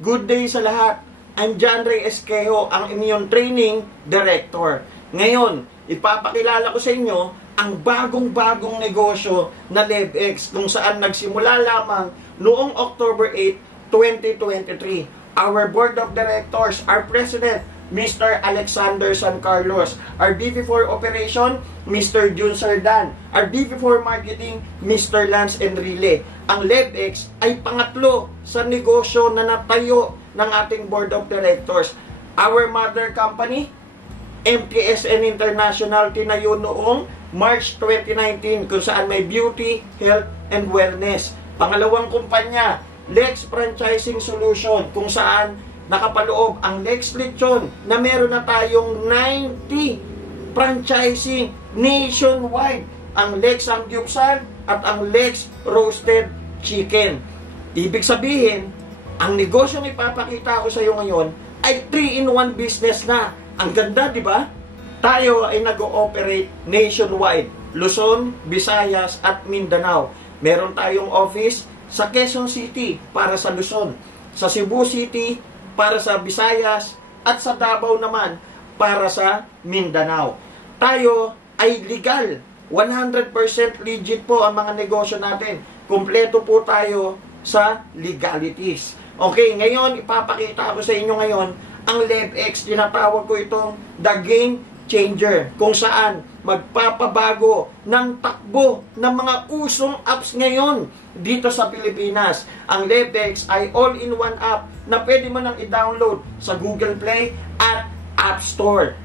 good day sa lahat. I'm John Ray Esquejo, ang inyong training director. Ngayon, ipapakilala ko sa inyo ang bagong-bagong negosyo na LevX kung saan nagsimula lamang noong October 8, 2023. Our board of directors, our president, Mr. Alexander San Carlos, our VP4 Operation, Mr. Jun Sardan, our VP4 Marketing, Mr. Lance Enrile. Ang LevX ay pangatlo sa negosyo na natayo ng ating board of directors. Our mother company, MTSN International, tinayo noong March 2019 kung saan may beauty, health, and wellness. Pangalawang kumpanya, Lex Franchising Solution, kung saan nakapaloob ang Lex Lechon na meron na tayong 90 franchising nationwide. Ang Lex Samgyupsal at ang Lex Roasted Chicken. Ibig sabihin, ang negosyong ipapakita ko sa iyo ngayon ay 3-in-1 business na. Ang ganda, di ba? Tayo ay nag-ooperate nationwide. Luzon, Visayas at Mindanao. Meron tayong office sa Quezon City para sa Luzon, sa Cebu City para sa Visayas, at sa Davao naman para sa Mindanao. Tayo ay legal. 100% legit po ang mga negosyo natin. Kumpleto po tayo sa legalities. Okay, ngayon ipapakita ko sa inyo ngayon ang LevX. Tinatawag ko itong The Game Changer, kung saan magpapabago ng takbo ng mga usong apps ngayon dito sa Pilipinas. Ang LevX ay all-in-one app na pwede mo nang i-download sa Google Play at App Store.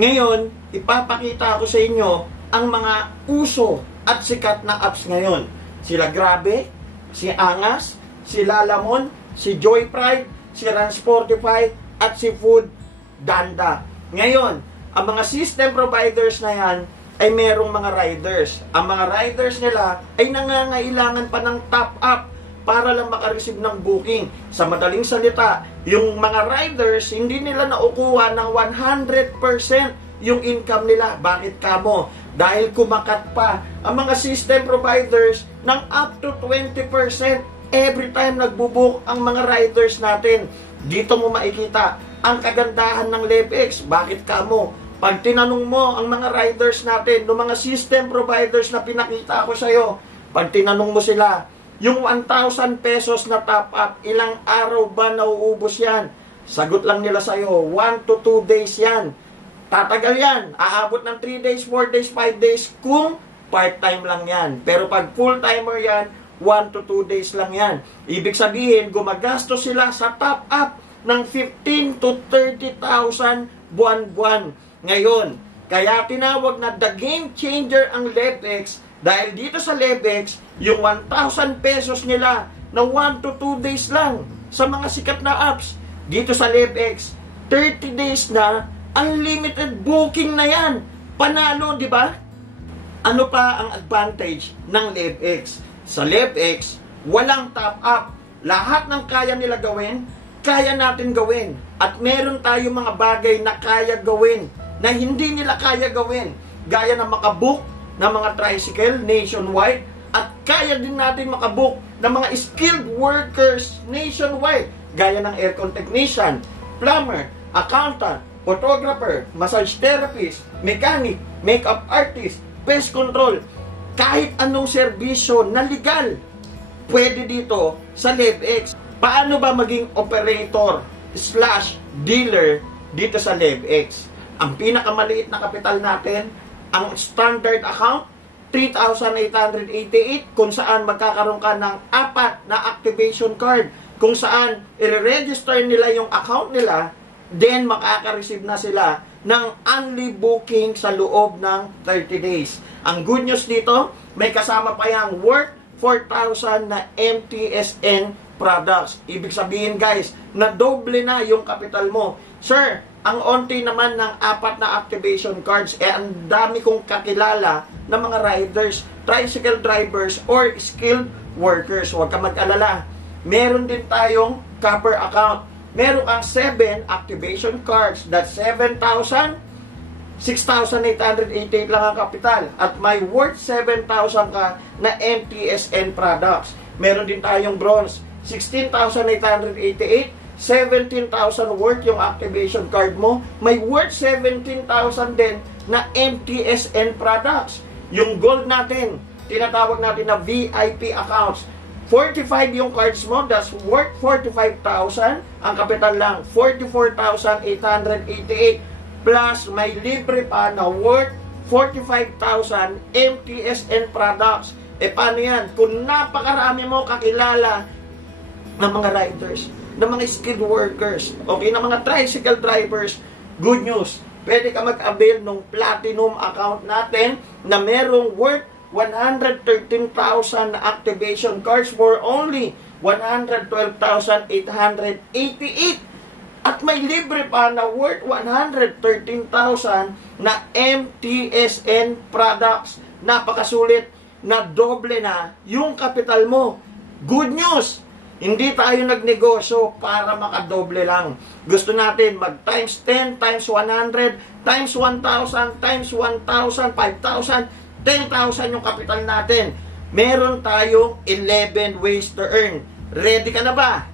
Ngayon, ipapakita ko sa inyo ang mga uso at sikat na apps ngayon. Sila Grabe, si Angas, si Lalamon, si Joy Pride, si Transportify, at si Food Danda. Ngayon, ang mga system providers na yan ay merong mga riders. Ang mga riders nila ay nangangailangan pa ng top up para lang makareceive ng booking. Sa madaling salita, yung mga riders, hindi nila naukuha ng 100% yung income nila. Bakit kamo? Dahil kumakat pa ang mga system providers ng up to 20% every time nagbubook ang mga riders natin. Dito mo makikita ang kagandahan ng LevX. Bakit kamo? Pag tinanong mo ang mga riders natin, ng mga system providers na pinakita ko sa'yo, pag tinanong mo sila, yung 1,000 pesos na top up, ilang araw ba nauubos yan? Sagot lang nila sa'yo, 1 to 2 days yan. Tatagal yan. Aabot ng 3 days, 4 days, 5 days kung part-time lang yan. Pero pag full-timer yan, 1 to 2 days lang yan. Ibig sabihin, gumagastos sila sa top up ng 15 to 30,000 buwan-buwan. Ngayon, kaya tinawag na The Game Changer ang LevX dahil dito sa LevX, yung 1,000 pesos nila na 1 to 2 days lang sa mga sikat na apps. Dito sa LevX, 30 days na, unlimited booking na yan. Panalo, di ba? Ano pa ang advantage ng LevX? Sa LevX, walang top up. Lahat ng kaya nila gawin, kaya natin gawin. At meron tayong mga bagay na kaya gawin na hindi nila kaya gawin. Gaya ng makabook ng mga tricycle nationwide, at kaya din natin makabook ng mga skilled workers nationwide. Gaya ng aircon technician, plumber, accountant, photographer, massage therapist, mechanic, makeup artist, pest control. Kahit anong serbisyo na legal, pwede dito sa LevX. Paano ba maging operator / dealer dito sa LevX? Ang pinakamaliit na kapital natin, ang standard account, 3,888, kung saan magkakaroon ka ng 4 na activation card, kung saan i-register nila yung account nila, then makaka-receive na sila ng only booking sa loob ng 30 days. Ang good news dito, may kasama pa yung worth 4,000 na MTSN products. Ibig sabihin guys, na doble na yung kapital mo. Sir, ang onti naman ng 4 na activation cards, ang dami kong kakilala ng mga riders, tricycle drivers, or skilled workers. Huwag ka mag-alala. Meron din tayong copper account. Meron kang 7 activation cards. That's 7,000. 6,888 lang ang kapital. At may worth 7,000 ka na MTSN products. Meron din tayong bronze. 16,888, 17,000 worth yung activation card mo, may worth 17,000 din na MTSN products. Yung gold natin, tinatawag natin na VIP accounts. 45 yung cards mo, that's worth 45,000. Ang kapital lang, 44,888. Plus, may libre pa na worth 45,000 MTSN products. E paano yan? Kung napakarami mo kakilala ng mga riders, ng mga skilled workers, okay, ng mga tricycle drivers, good news. Pwede ka mag-avail ng platinum account natin na merong worth 113,000 activation cards for only 112,888. At may libre pa na worth 113,000 na MTSN products. Napakasulit na doble na yung kapital mo. Good news! Hindi tayo nagnegosyo para makadoble lang. Gusto natin mag times 10, times 100, times 1,000, times 1,000, 5,000, 10,000 yung kapital natin. Meron tayong 11 ways to earn. Ready ka na ba?